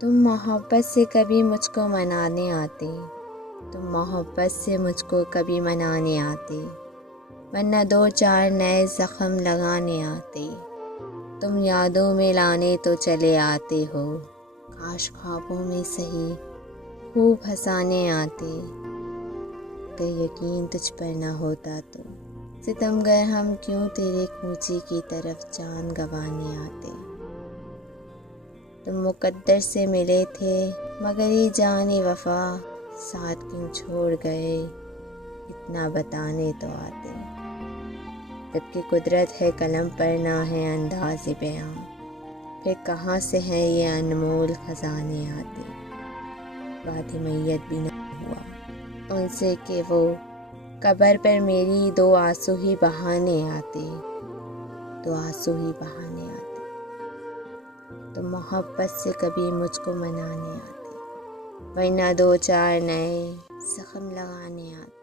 तुम मोहब्बत से कभी मुझको मनाने आते, तुम मोहब्बत से मुझको कभी मनाने आते, वरना दो चार नए ज़ख्म लगाने आते। तुम यादों में लाने तो चले आते हो, काश ख्वाबों में सही खूब हंसाने आते। अगर यकीन तुझ पर न होता तो सितमगर हम क्यों तेरे कूचे की तरफ जान गंवाने आते। तुम मुकद्दर से मिले थे मगर ये जाने वफा साथ क्यों छोड़ गए, इतना बताने तो आते। जबकि कुदरत है कलम पर ना है अंदाज़ बयां, फिर कहाँ से हैं ये अनमोल खजाने आते। बात मैयत भी न हुआ उनसे कि वो कब्र पर मेरी दो आंसू ही बहाने आते, दो आंसू ही बहाने आते। तो मोहब्बत से कभी मुझको मनाने आते, वरना दो चार नए ज़ख्म लगाने आते।